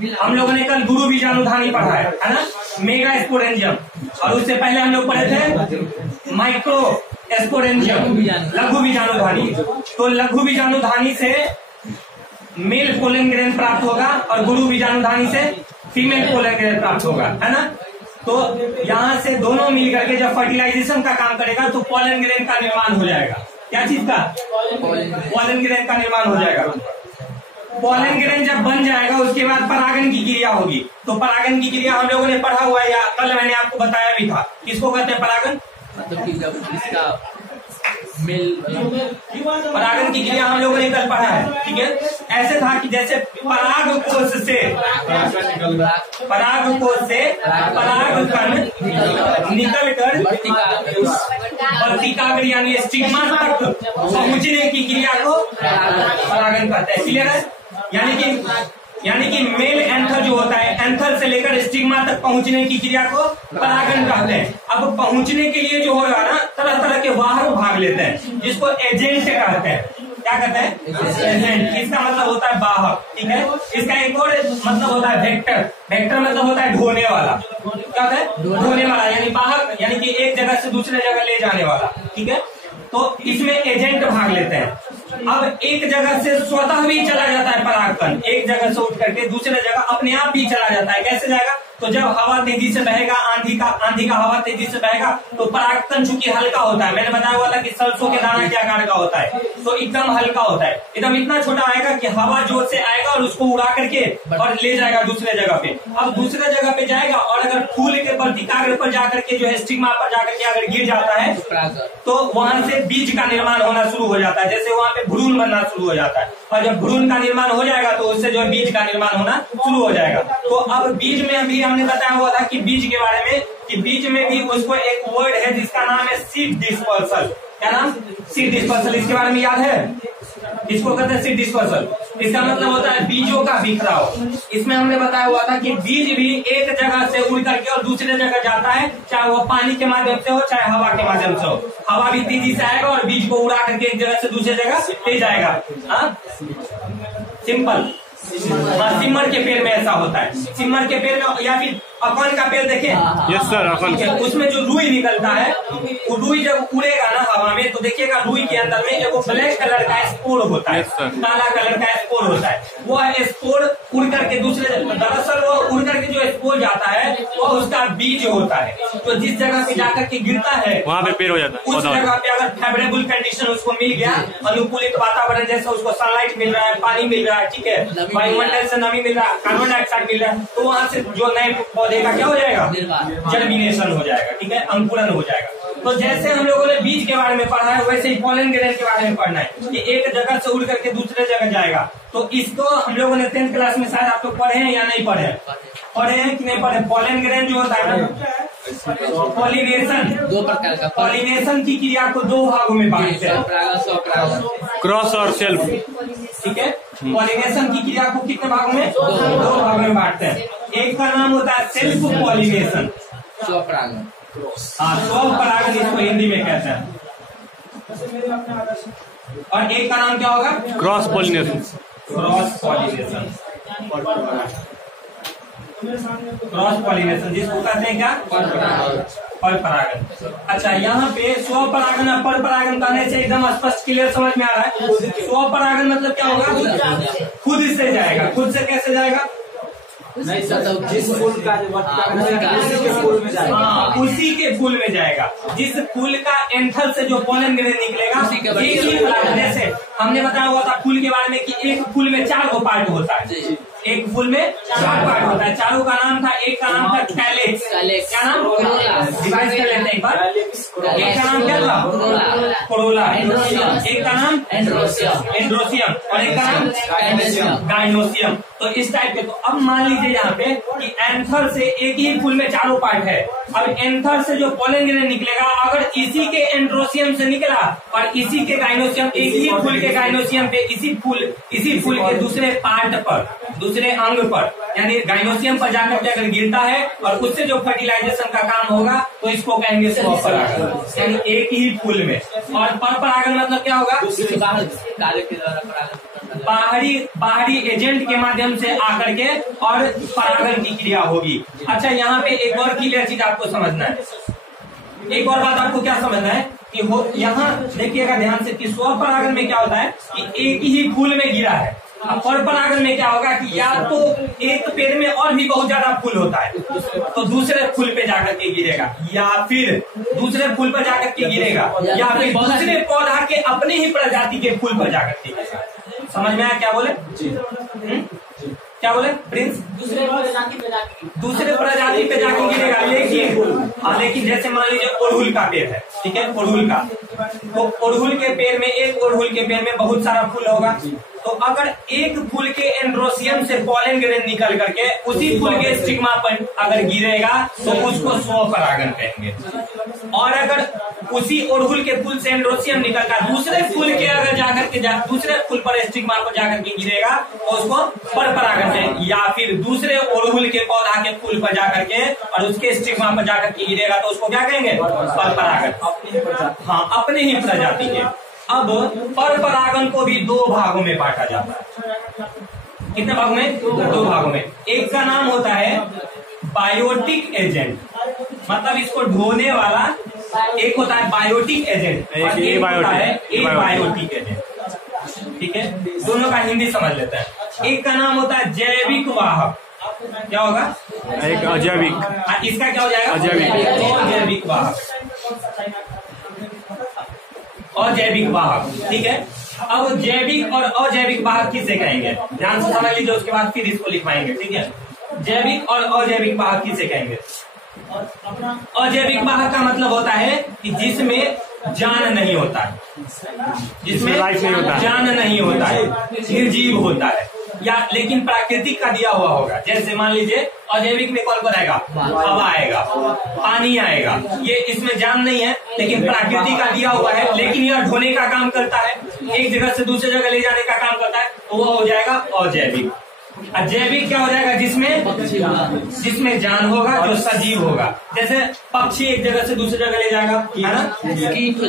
हम लोगों ने कल गुरु बीजाणुधानी पढ़ा है ना, मेगा स्पोरेंजियम, और उससे पहले हम लोग पढ़े थे माइक्रो स्पोरेंजियम, लघु बीजाणुधानी। तो लघु बीजाणुधानी से मेल पोलन ग्रेन प्राप्त होगा और गुरु बीजाणुधानी से फीमेल पोलन ग्रेन प्राप्त होगा, है ना। तो यहाँ से दोनों मिल करके जब फर्टिलाइजेशन का काम करेगा तो पोलन ग्रेन का निर्माण हो जाएगा। क्या चीज का? पोलन ग्रेन का निर्माण हो जाएगा। पोलन ग्रेन जब बन जाएगा उसके बाद परागन की क्रिया होगी। तो परागन की क्रिया हम लोगों ने पढ़ा हुआ है, या कल मैंने आपको बताया भी था। किसको कहते हैं परागन? मतलब कि जब इसका मेल परागन की क्रिया हम लोगों ने कल पढ़ा है, ठीक है। ऐसे था कि जैसे पराग कोश से पराग कण निकल कर वर्तिकाग्र यानी स्टिग्मा तक पहुंचने की क्रिया को परागन कहते हैं। क्लियर है? यानी कि मेल एंथर जो होता है, एंथर से लेकर स्टिग्मा तक पहुंचने की क्रिया को परागन कहते हैं। अब पहुंचने के लिए जो होगा ना, तरह तरह के वाहक भाग लेते हैं, जिसको एजेंट कहते हैं। क्या कहते हैं? एजेंट। इसका मतलब होता है वाहक, ठीक है। इसका एक और मतलब होता है वेक्टर। वेक्टर मतलब होता है ढोने वाला। क्या है? ढोने वाला, यानी वाहक, यानी कि एक जगह से दूसरे जगह ले जाने वाला, ठीक है। तो इसमें एजेंट भाग लेते हैं। अब एक जगह से स्वतः भी चला जाता है परागकण, एक जगह से उठ करके दूसरे जगह अपने आप भी चला जाता है। कैसे जाएगा? तो जब हवा तेजी से बहेगा, आंधी का हवा तेजी से बहेगा, तो परागकण चूंकि हल्का होता है, मैंने बताया हुआ था कि सरसों के दाना के आकार का होता है, तो एकदम हल्का होता है, एकदम इतना छोटा आएगा कि हवा जोर से आएगा और उसको उड़ा करके और ले जाएगा दूसरे जगह पे। अब दूसरे जगह पे जाएगा और अगर फूल के वर्तिकाग्र पर जाकर के जो है स्टिग्मा पर जाकर के अगर गिर जाता है तो वहां से बीज का निर्माण होना शुरू हो जाता है। जैसे वहां पे भ्रूण बनना शुरू हो जाता है, और जब भ्रूण का निर्माण हो जाएगा तो उससे जो है बीज का निर्माण होना शुरू हो जाएगा। तो अब बीज में अभी हमने बताया हुआ था कि बीज के बारे में, कि बीज में भी उसको एक वर्ड है जिसका नाम है सीड डिस्पर्सल। क्या नाम? Seed dispersal. इसके बारे में याद है? इसको कहते हैं सीड डिस्पर्सल। इसका मतलब होता है बीजों का बिखराव। इसमें हमने बताया हुआ था कि बीज भी एक जगह से उड़ करके और दूसरे जगह जाता है, चाहे वो पानी के माध्यम से हो चाहे हवा के माध्यम से हो। हवा भी तेजी से आएगा और बीज को उड़ा करके एक जगह से दूसरी जगह ले जाएगा। सिंपल। सिमर के पेड़ में ऐसा होता है। सिमर के पेड़ में, या फिर अकन का पेड़ देखे? यस सर, अकन। उसमें जो रुई निकलता है, वो रुई जब उड़ेगा ना हवा में तो देखिएगा रुई के अंदर में एक ब्लैक कलर का स्पोर होता है, काला कलर का स्पोर होता है। वो स्पोर उड़ करके दूसरे, दरअसल वो उड़ करके जो स्पोर जाता है वो उसका बीज होता है। तो जिस जगह पे जाकर के गिरता है वहाँ पे पेड़ हो जाता है। उस जगह पे अगर फेवरेबल कंडीशन उसको मिल गया, अनुकूलित वातावरण, जैसे उसको सनलाइट मिल रहा है, पानी मिल रहा है, ठीक है, वायुमंडल से नमी मिल रहा है, कार्बन डाइऑक्साइड मिल रहा है, तो वहां से जो नए पौधे का क्या हो जाएगा? जर्मिनेशन हो जाएगा, ठीक है, अंकुरन हो जाएगा। तो जैसे हम लोगों ने बीज के बारे में पढ़ा है, वैसे ही पोलन ग्रेन के बारे में पढ़ना है कि एक जगह से उड़ करके दूसरे जगह जाएगा। तो इसको हम लोगों ने 10th क्लास में शायद आप लोग पढ़े हैं या नहीं पढ़े? पढ़े हैं कि नहीं पढ़े? पोलन ग्रेन जो होता है ना, पॉलिनेशन, दो प्रकार का, पॉलिनेशन की क्रिया को दो भागों में बांटते हैं, क्रॉस और सेल्फ, ठीक है। पॉलिनेशन की क्रिया को कितने भागों में? दो भागों में बांटते हैं। एक का नाम होता है सेल्फ पॉलिनेशन, स्वपरागन। हाँ, स्वपरागन इसको हिंदी में कहते हैं। और एक का नाम क्या होगा? Cross pollination. Cross pollination, cross pollination जिसको कहते हैं क्या? पर परागन। अच्छा, यहाँ पे स्वपरागन और पर परागन कहने से एकदम स्पष्ट क्लियर समझ में आ रहा है। स्वपरागन मतलब क्या होगा? खुद से जाएगा। खुद से कैसे जाएगा? नहीं सर, जिस फूल का फूल में जाएगा, उसी के फूल में जाएगा। जिस फूल का एंथर से जो पोलन ग्रेन निकलेगा, एक ही परागन। जैसे हमने बताया हुआ था फूल के बारे में कि एक फूल में 4 पार्ट होता है, एक फूल में 4 पार्ट होता है। चारों का नाम था, एक का नाम था कैलेक्स, क्या नाम? डिवाइड कर लेते हैं एक बार। एक का नाम क्या था? कोरोला। एक का नाम एंड्रोसियम, और एक का नाम गाइनोसियम। तो इस टाइप के। तो अब मान लीजिए यहाँ पे कि एंथर से एक ही फूल में 4 पार्ट है। अब एंथर से जो पोलन ग्रेन निकलेगा, अगर इसी के एंड्रोसियम से निकला और इसी के गाइनोसियम, एक ही फूल के गाइनोसियम पे इसी फूल के दूसरे पार्ट पर, दूसरे अंग पर, यानी गाइनोसियम पर जाकर के अगर गिरता है और उससे जो फर्टिलाइजेशन का काम होगा तो इसको कहेंगे स्वपरागन, यानी एक ही फूल में। और पर परागन मतलब क्या होगा? कार्य के द्वारा परागन। बाहरी एजेंट के माध्यम से आकर के और परागण की क्रिया होगी। अच्छा, यहाँ पे एक और क्लियर चीज आपको समझना है। एक और बात आपको क्या समझना है कि यहाँ देखिएगा ध्यान से कि स्वपरागण में क्या होता है कि एक ही फूल में गिरा है। अब परपरागण में क्या होगा कि या तो एक पेड़ में और भी बहुत ज्यादा फूल होता है तो दूसरे फूल पे जाकर के गिरेगा, या फिर दूसरे फूल पर जाकर के गिरेगा, या फिर दूसरे पौधा के अपने ही प्रजाति के फूल पर जाकर के गिरेगा। समझ में आया क्या बोले? क्या बोले प्रिंस? दूसरे प्रजाति पे जाके गिरेगा। लेकिन जैसे मान लीजिए अड़हुल का पेड़ है, ठीक है, अड़हुल का, तो अड़हुल के पेड़ में बहुत सारा फूल होगा। तो अगर एक फूल के एंड्रोसियम से पॉलन ग्रेन निकल करके उसी फूल के स्टिग्मा पर अगर गिरेगा तो उसको स्वपरागण कहेंगे। और अगर उसी अड़हुल के फूल से एंड्रोसियम निकलकर दूसरे फूल के अगर दूसरे फूल पर स्टिग्मा पर जाकर के गिरेगा तो उसको परपरागण कहेंगे। या फिर दूसरे अड़हुल के पौधा के फूल पर जाकर के और उसके स्टिग्मा पर जाकर के गिरेगा तो उसको क्या कहेंगे? परपरागण। हाँ, अपने ही प्रजाति के। अब परपरागण को भी दो भागों में बांटा जाता है। कितने भागों में? दो भागों में। एक का नाम होता है बायोटिक एजेंट, मतलब इसको ढोने वाला। एक होता है बायोटिक एजेंट और एक होता है एबायोटिक एजेंट। ठीक है, दोनों का हिंदी समझ लेते हैं। एक का नाम होता है जैविक वाहक। क्या होगा? एक अजैविक। इसका क्या हो जाएगा? अजैविक वाहक। अजैविक वाहक, ठीक है। अब जैविक और अजैविक वाहक किसे कहेंगे? ध्यान से समझ लीजिए, उसके बाद फिर इसको लिखवाएंगे, ठीक है। जैविक और अजैविक वाहक किसे कहेंगे? अजैविक वाहक का मतलब होता है कि जिसमें जान नहीं होता है, जिसमें जान नहीं होता है, निर्जीव होता है, या लेकिन प्राकृतिक का दिया हुआ होगा। जैसे मान लीजिए अजैविक में कौन आएगा? हवा आएगा, पानी आएगा, ये इसमें जान नहीं है लेकिन प्राकृतिक का दिया हुआ है, लेकिन यह ढोने का काम करता है, एक जगह से दूसरी जगह ले जाने का काम करता है, तो वह हो जाएगा अजैविक। अजैविक क्या हो जाएगा? जिसमें जान होगा, जो सजीव होगा। जैसे पक्षी एक जगह से दूसरी जगह ले जाएगा, है ना,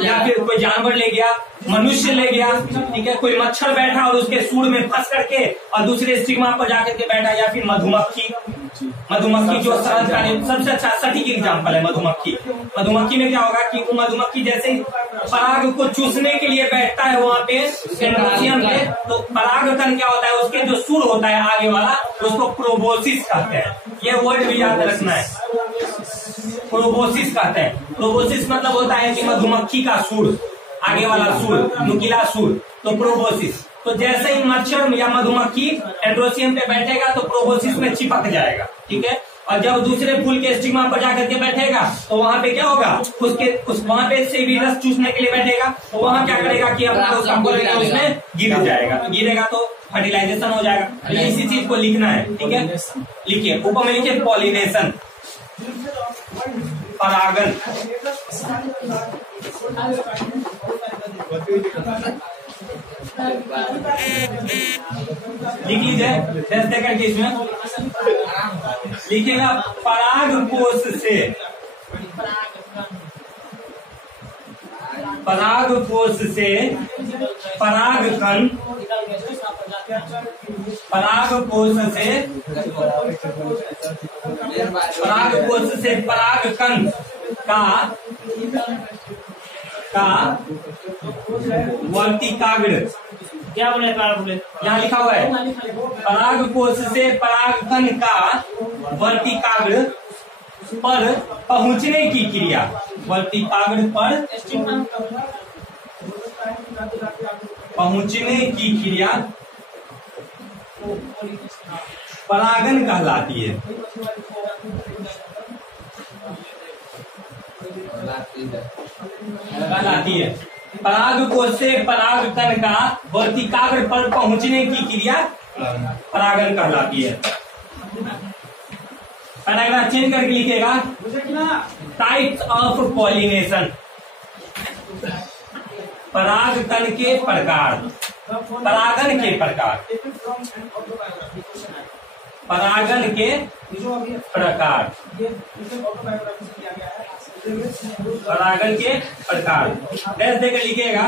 या फिर कोई जानवर ले गया, मनुष्य ले गया, ठीक है, कोई मच्छर बैठा और उसके सूंड में फंस करके और दूसरे स्टिग्मा पर जाकर के बैठा, या फिर मधुमक्खी जो सबसे अच्छा सटीक एग्जाम्पल है मधुमक्खी में क्या होगा कि वो मधुमक्खी जैसे पराग को चूसने के लिए बैठता है वहां पे एंड्रोसियम पे, तो परागकण क्या होता है, उसके जो सूर होता है आगे वाला, उसको प्रोबोसिस कहते हैं। ये वर्ड भी याद रखना है, प्रोबोसिस कहते हैं। प्रोबोसिस मतलब होता है कि मधुमक्खी का सूर, आगे वाला सूर, नुकीला सूर, तो प्रोबोसिस। तो जैसे ही मच्छर या मधुमक्खी एंड्रोसियम पे बैठेगा तो प्रोबोसिस में चिपक जाएगा, ठीक है। और जब दूसरे फूल के स्टिग्मा पर जाकर के बैठेगा तो वहां पे क्या होगा, वहां पे से भी रस चूसने के लिए बैठेगा, तो वहां क्या करेगा कि अपना उसमें गिर जाएगा, गिरेगा तो फर्टिलाइजेशन हो जाएगा। तो इसी चीज को लिखना है, ठीक है। लिखिए, ऊपर में लिखिए पॉलिनेशन, परागन। लिख लीजिए 10 सेकंड के इसमें लिखिएगा पराग कोश से परागकण, परागकोश से परागकण का वर्तिकाग्र। क्या बोले? यहाँ लिखा हुआ है परागकोश से परागकण का वर्तिकाग्र पर पहुंचने की क्रिया, वर्तिकाग्र पर पहुंचने की क्रिया परागन कहलाती है। परागकोश से परागकण का वर्तिकाग्र पर पहुंचने की क्रिया परागन कहलाती है। पैराग्राफ चेंज करके लिखेगा टाइप्स ऑफ पॉलिनेशन, परागकण के प्रकार, परागन के प्रकार, परागन के प्रकार, परागन के प्रकार। डैश देकर लिखिएगा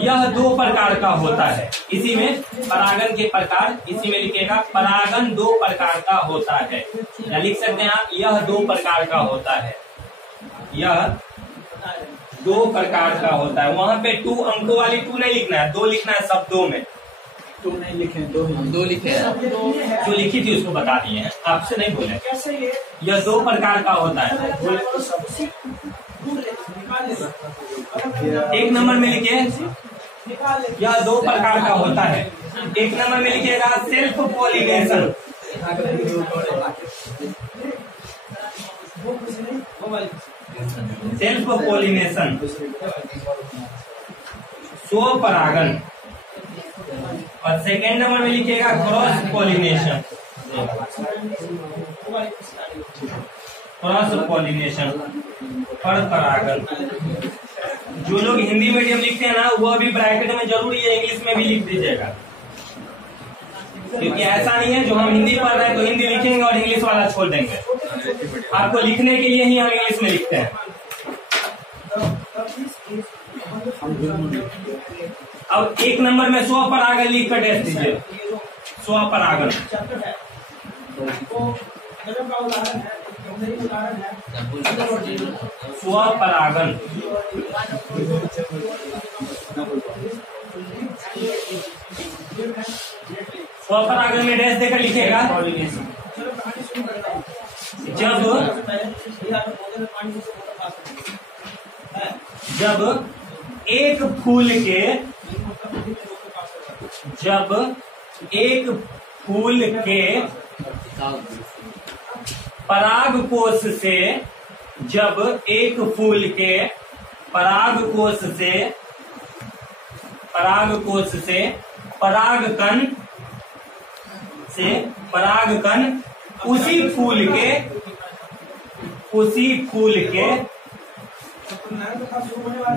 यह दो प्रकार का होता है। इसी में परागन के प्रकार, इसी में लिखेगा परागन दो प्रकार का होता है, या लिख सकते हैं आप यह दो प्रकार का होता है, यह दो प्रकार का होता है। वहां पे 2 अंकों वाली 2 नहीं लिखना है, 2 लिखना है शब्दों में। 2 नहीं लिखे, 2 लिखे हैं। जो लिखी थी उसको बता दिए हैं, आपसे नहीं बोले। यह दो प्रकार का होता है। एक नंबर में लिखिए, यह दो प्रकार का होता है। एक नंबर में लिखिएगा सेल्फ पॉलिनेशन, सेल्फ पॉलिनेशन, स्वपरागन। और सेकेंड नंबर में लिखिएगा क्रॉस पॉलिनेशन, क्रॉस पॉलिनेशन, परपरागन। जो लोग हिंदी मीडियम लिखते हैं ना, वो अभी ब्रैकेट में जरूरी है इंग्लिश में भी लिख दीजिएगा, क्योंकि ऐसा नहीं है जो हम हिंदी पढ़ रहे हैं तो हिंदी लिखेंगे और इंग्लिश वाला छोड़ देंगे। आपको लिखने के लिए ही हम इंग्लिश में लिखते हैं। अब एक नंबर में स्वपरागन लिख कर टेस्ट दीजिए, स्वपरागन। स्वपरागन, स्वपरागन में डैश देकर लिखेगा जब एक फूल के, जब एक फूल के परागकोश से, जब एक फूल के परागकोश से, परागकोश से परागकण से, परागकण उसी फूल के, उसी फूल के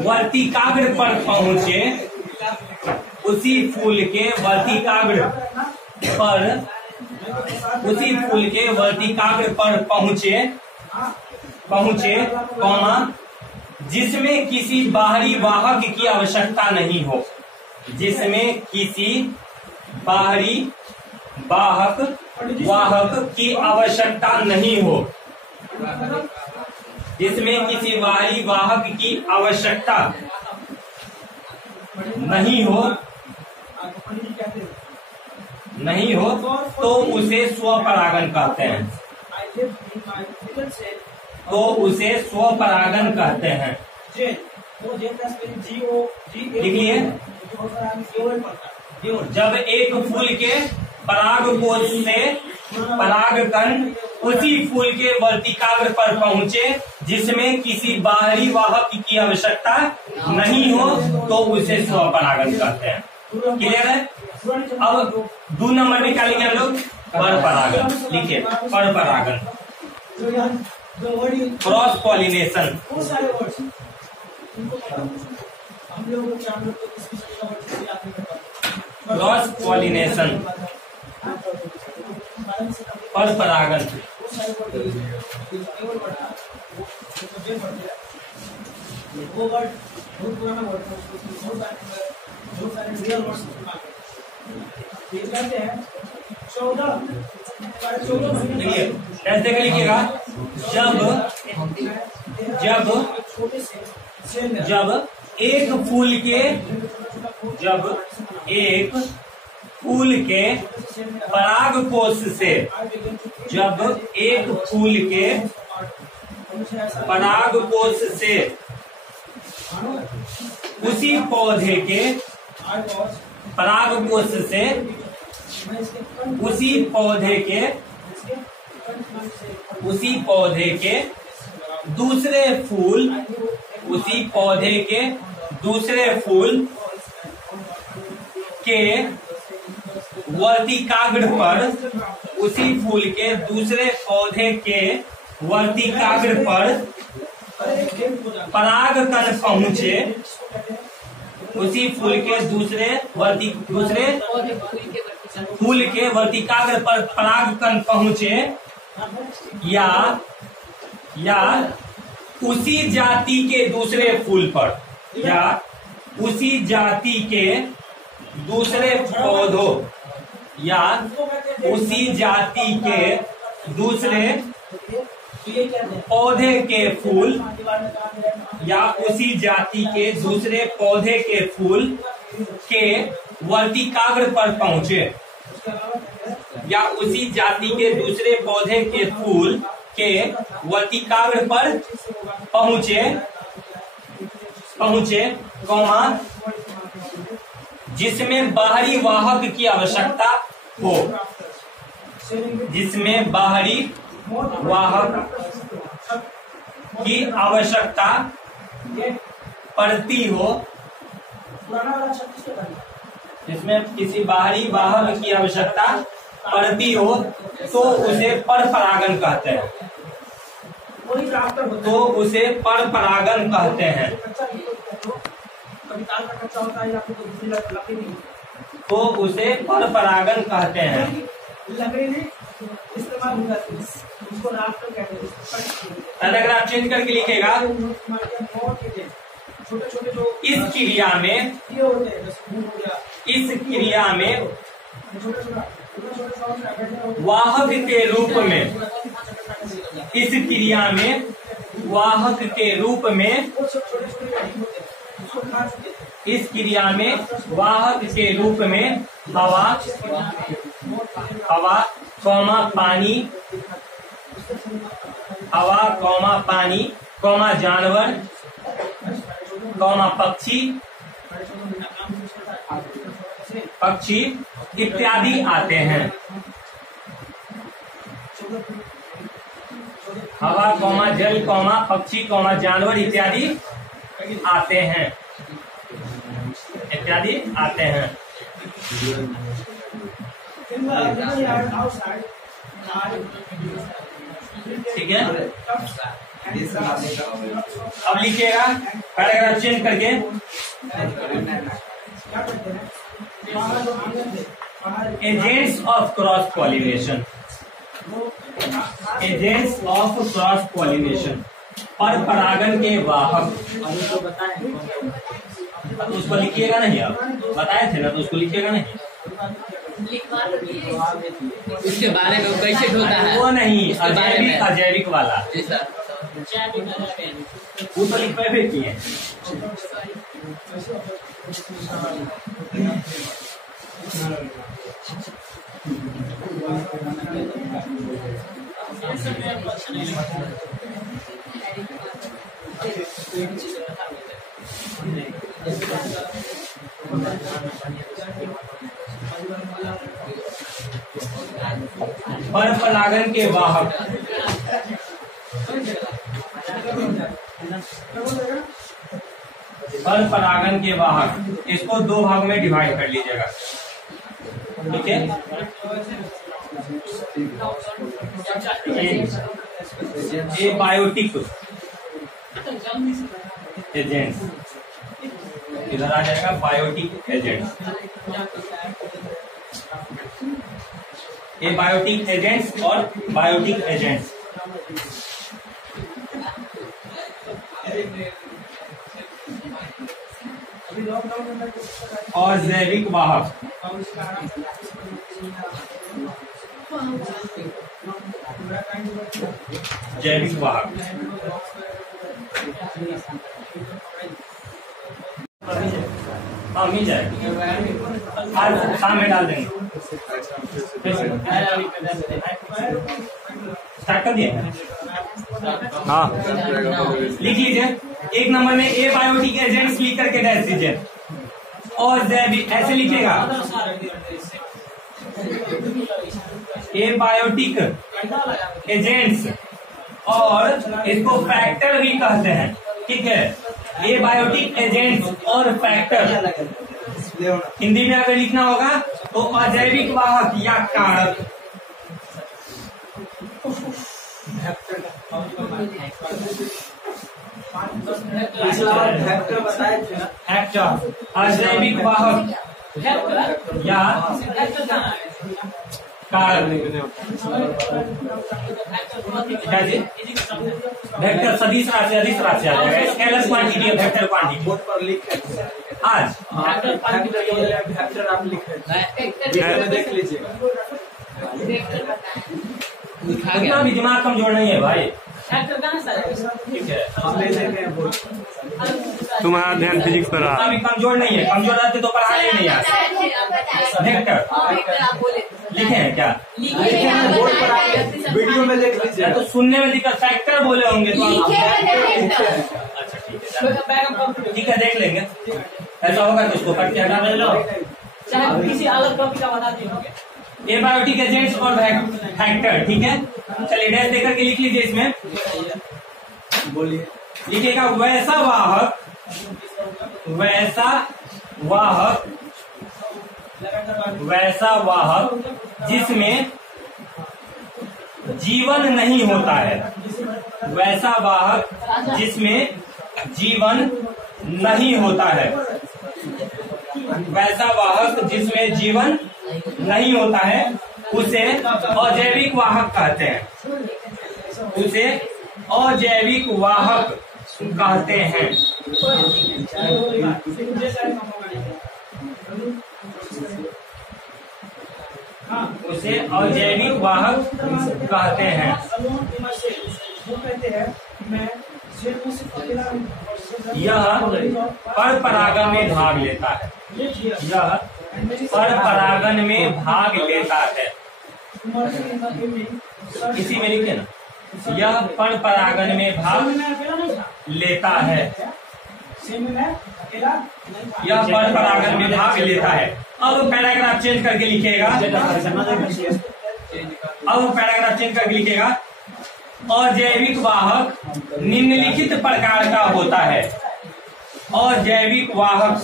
वर्तिकाग्र पर पहुंचे, उसी फूल के वर्तिकाग्र पर, उसी फूल के वर्तिकाग्र पर पहुंचे, पहुंचे कौमा, जिसमें किसी बाहरी वाहक की आवश्यकता नहीं हो, जिसमें किसी बाहरी वाहक की आवश्यकता नहीं हो, जिसमें किसी बाहरी वाहक की आवश्यकता नहीं हो, नहीं हो तो उसे स्वपरागन कहते हैं, तो उसे स्वपरागन कहते हैं। देखिए, जब एक फूल के परागकोश से परागकण उसी फूल के वर्तिकाग्र पर पहुंचे, जिसमें किसी बाहरी वाहक की आवश्यकता नहीं हो, तो उसे स्वपरागन कहते हैं। क्लियर है? अब 2 नंबर में क्या लिखे हम लोग? परपरागन। लिखिए परपरागन, क्रॉस पॉलिनेशन, क्रॉस पॉलिनेशन, परपरागन। देखिए ऐसे क्या लिखिएगा, जब एक फूल के, जब एक फूल के परागकोश से, जब एक फूल के परागकोश से उसी पौधे के परागकोश से, उसी पौधे के, उसी पौधे के दूसरे फूल, उसी पौधे के दूसरे फूल के वर्तिकाग्र पर, उसी फूल के दूसरे पौधे के वर्तिकाग्र पर परागकण पहुंचे, उसी फूल के दूसरे फूल के वर्तिकाग्र पर परागकण पहुंचे, या उसी जाति के दूसरे फूल पर, या उसी जाति के दूसरे पौधों या उसी जाति के दूसरे पौधे के फूल या उसी जाति के दूसरे पौधे के फूल के वर्तिकाग्र पर पहुंचे या उसी जाति के दूसरे पौधे के फूल के वर्तिकाग्र पर पहुंचे कौमा जिसमें बाहरी वाहक की आवश्यकता हो, जिसमें बाहरी वाहक की आवश्यकता पड़ती हो, जिसमें किसी बाहरी वाहक की आवश्यकता पड़ती हो तो उसे परपरागन कहते हैं, तो उसे परपरागन कहते हैं, तो उसे परपरागन कहते हैं। पैराग्राफ चेंज करके लिखेगा, इस क्रिया में वाहक के रूप में, इस क्रिया में वाहक के रूप में, इस क्रिया में वाहक के रूप में हवा कौमा पानी, हवा कौमा पानी कौमा जानवर कौमा पक्षी इत्यादि आते हैं। हवा कौमा जल कौमा पक्षी कौमा जानवर इत्यादि आते हैं, इत्यादि आते हैं। ठीक है, अब लिखिएगा पैराग्राफ चेंज करके, agents of cross pollination, agents of cross pollination, पर परागन के वाहक। तो उसको लिखिएगा नहीं, आप बताए थे ना, तो उसको लिखिएगा नहीं, इसके बारे में कैसे होता है वो नहीं, अजैविक अजैविक वाला वो तो लिख पे किए। पर परागन के वाहक, पर परागन के वाहक, इसको दो भाग में डिवाइड कर लीजिएगा। ठीक है, ए बायोटिक एजेंट्स, इधर आ जाएगा बायोटिक एजेंट्स, एबायोटिक एजेंट्स और बायोटिक एजेंट्स। और जैविक वाहक, जैविक वाहक। हाँ मिल जाएगा, आज शाम में डाल देंगे। स्टार्ट कर दिए? हाँ, लिख लीजिए, एक नंबर में ए बायोटिक एजेंट्स लिख करके डैश दीजिए, और जैविक ऐसे लिखेगा, ए बायोटिक एजेंट्स, और इसको फैक्टर भी कहते हैं। ठीक है, ए बायोटिक एजेंट्स और फैक्टर, हिंदी में अगर लिखना होगा तो अजैविक वाहक या कारक। फैक्टर अजैविक वाहक या वेक्टर सदिश राशि अधिक राशि आ जाएगा, स्केलर क्वांटिटी वेक्टर क्वांटिटी। आज फैक्टर आप लिख रहे हैं, देख लीजिएगा। इतना भी दिमाग कमजोर नहीं है भाई। ठीक है, हम ले लेंगे बोर्ड। तुम्हारा ध्यान फिजिक्स पर रहा। अभी कमजोर नहीं है, कमजोर रहते तो पढ़ाने नहीं आता। लिखे हैं क्या? बोर्ड पर आके वीडियो में देख लीजिए। तो सुनने में दिक्कत, फैक्टर बोले होंगे तो आप। अच्छा ठीक है, देख लेंगे। ऐसा होगा तो उसको कट के हटा ले लो, चाहे किसी अलग टॉपिक का बता दीजिए। एबायोटिक एजेंट्स और फैक्टर। ठीक है, चलिए डैश देकर के लिख लीजिए। इसमें बोलिए, लिखिएगा वैसा वाहक जिसमें जीवन नहीं होता है। वैसा वाहक जिसमें जीवन नहीं होता है। वैसा वाहक जिसमें जीवन नहीं होता है उसे अजैविक वाहक कहते हैं। उसे अजैविक वाहक कहते हैं। उसे अजैविक वाहक कहते हैं। यह परपरागन में भाग लेता है। यह परपरागन में भाग लेता है। इसी में लिखे ना, यह परपरागन में भाग लेता है। यह परपरागन में भाग लेता है। अब पैराग्राफ चेंज करके लिखिएगा। अजैविक वाहक निम्नलिखित प्रकार का होता है। अजैविक वाहक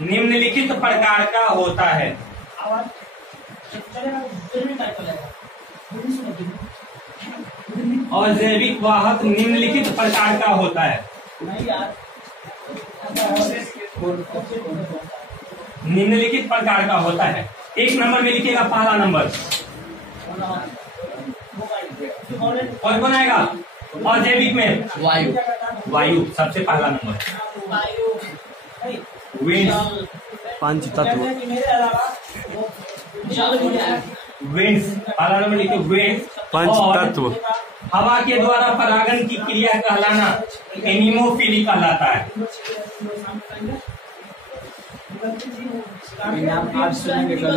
निम्नलिखित प्रकार का होता है। अजैविक वाहक निम्नलिखित प्रकार का होता है। निम्नलिखित प्रकार का होता है। एक नंबर में लिखिएगा, पहला नंबर कौन कौन आएगा? अजैविक में वायु सबसे पहला नंबर। विंड्स, पंच तत्व। विंड्स पहला नंबर लिखिए, विंड्स। पंच तत्व। हवा के द्वारा परागन की क्रिया कहलाना एनिमोफिली कहलाता है। आज सुनेंगे, कल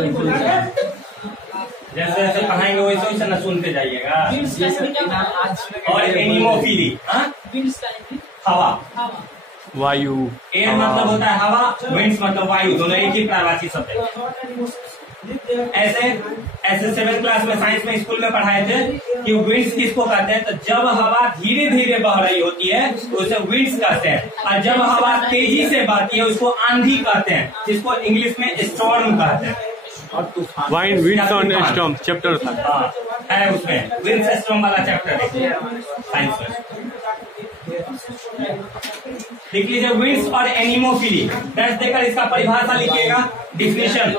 जैसे जैसे पढ़ाएंगे वैसे वैसे न सुनते जाइएगा। और एनिमोफिली हवा, वायु। एयर मतलब होता है हवा, विंड्स मतलब वायु, दोनों एक ही प्रायवाची शब्द है। ऐसे 7th क्लास में साइंस में स्कूल में पढ़ाए थे कि विंड्स किसको कहते हैं। तो जब हवा धीरे धीरे बह रही होती है तो उसे विंड्स कहते हैं, और जब हवा तेजी से बहती है उसको आंधी कहते हैं, जिसको इंग्लिश में स्टॉर्म कहते हैं। Wine winds on storm chapter था, है उसमें विंड्स स्टॉर्म वाला चैप्टर है साइंस में। लिख लीजिए विंड्स और एनिमोफिली। डैश देकर इसका परिभाषा लिखिएगा, डिफिनेशन।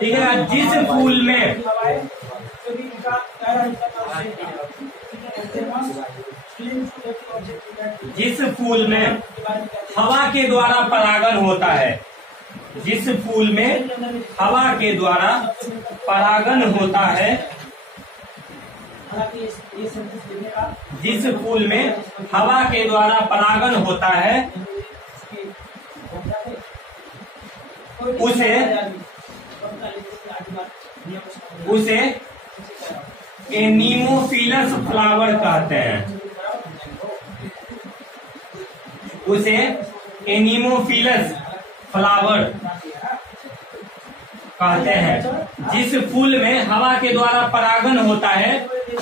ठीक है, जिस फूल में हवा के द्वारा परागन होता है। जिस फूल में हवा के द्वारा परागन होता है। जिस फूल में हवा के द्वारा परागन होता है उसे एनिमोफिलस फ्लावर कहते हैं। उसे एनिमोफिलस फ्लावर कहते हैं। जिस फूल में हवा के द्वारा परागन होता है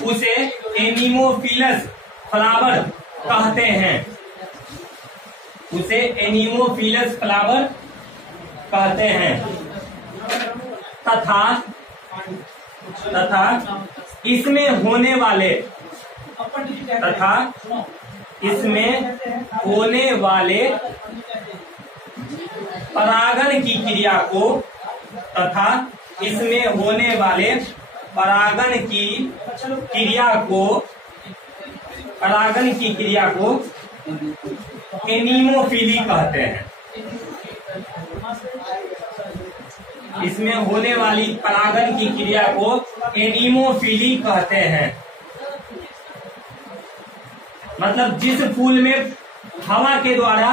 उसे एनिमोफिलस फ्लावर कहते हैं। उसे एनिमोफिलस फ्लावर कहते हैं। तथा इसमें होने वाले परागन की क्रिया को एनीमोफिली कहते हैं। इसमें होने वाली परागन की क्रिया को एनीमोफिली कहते हैं। मतलब जिस फूल में हवा के द्वारा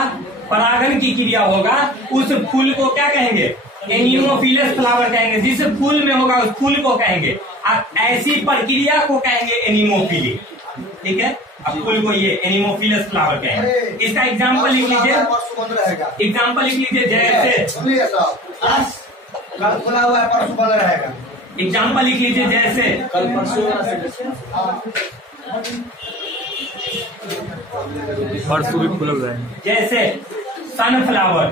परागन की क्रिया होगा उस फूल को क्या कहेंगे? एनीमोफिलस फ्लावर कहेंगे। जिस फूल में होगा उस फूल को कहेंगे। अब ऐसी प्रक्रिया को कहेंगे एनीमोफिली। ठीक है, अब फूल को ये एनीमोफिलस फ्लावर कहेंगे। इसका एग्जाम्पल लिख लीजिए। एग्जाम्पल लिख लीजिए जैसे कल खुला हुआ है परसों बंद रहेगा। एग्जाम्पल लिख लीजिए जैसे कल परसों परसों भी खुला हुआ है। जैसे सनफ्लावर,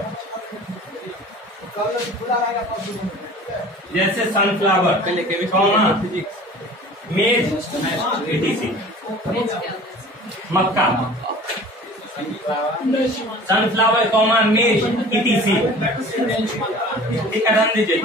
जैसे सनफ्लावर मेज etc. मक्का, सनफ्लावर कॉमा मेज etc. ठीक है, ध्यान दीजिए।